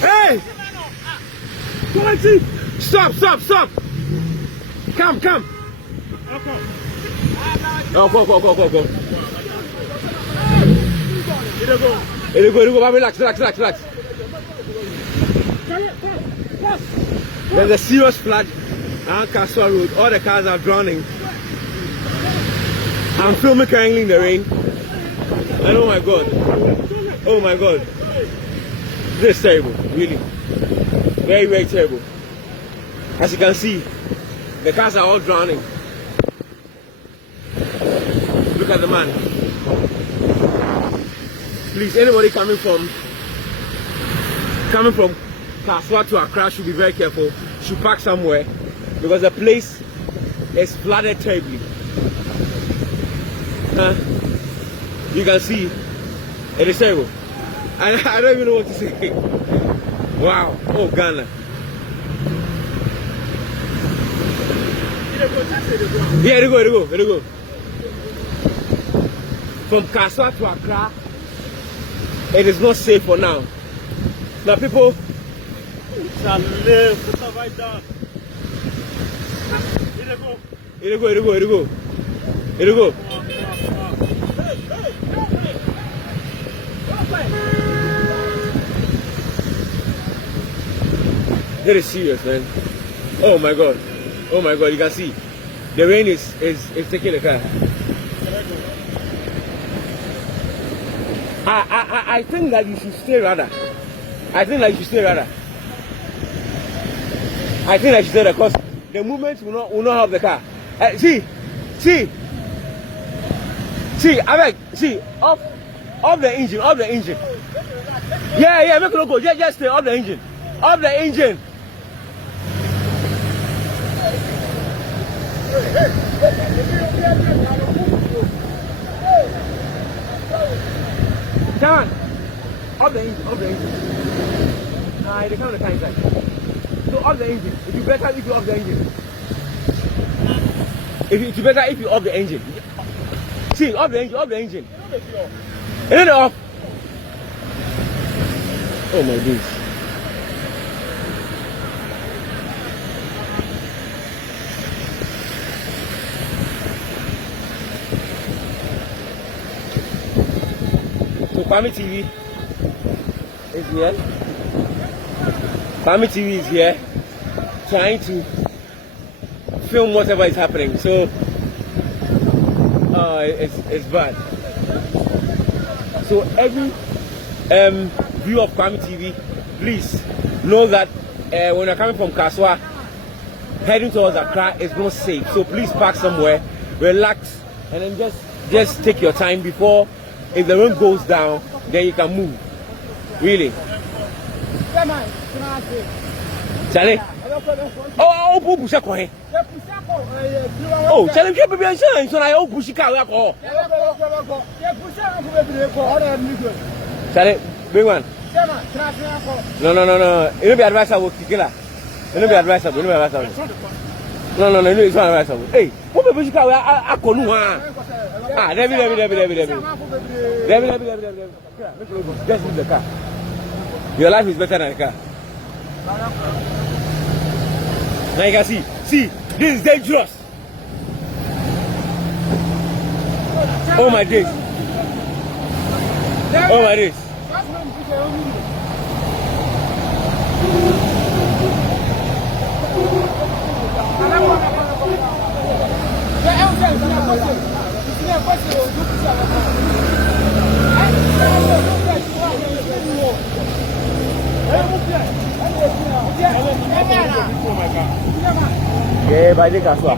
Hey! Stop! Come. Oh, go. It'll go. Relax. There's a serious flood on Accra-Kasoa Road. All the cars are drowning. I'm filming currently in the rain. And oh my god. This is terrible, really. Very, very terrible. As you can see, the cars are all drowning. Look at the man. Please, anybody coming from Kasoa to Accra should be very careful. Should park somewhere because the place is flooded terribly. You can see it is terrible. I don't even know what to say. Wow. Oh, Ghana. Yeah, they go. From Kasoa to Accra, it is not safe for now. Now people right down. It'll go. That is serious, man. Oh my god, you can see the rain is taking the car. I think that you should stay rather. I think that you should stay because the movement will not help the car. See, off the engine. Yeah, make it go. Just stay off the engine. Come on. Off the engine. Nah, they come on the car inside. So off the engine. It would be better if you off the engine. It would be better if you off the engine. See, off the engine. And then off. Oh my days. So Kwame TV is here. Kwame TV is here trying to film whatever is happening. So it's bad. So every view of Kwame TV, please know that when you're coming from Kasoa heading towards Accra is not safe. So please park somewhere, relax, and then just take your time before, if the rain goes down, then you can move. Really. Charlie. Oh, Charlie, you be saying so I push car. Charlie, big one. No. You know be advisable to kill her. You know be advisable. No, it's not advisable. Hey, who be push car? I call you. Debbie. Just leave the car. Your life is better than the car. Now you can see, this is dangerous. Oh my days. Yeah, by the Kasoa.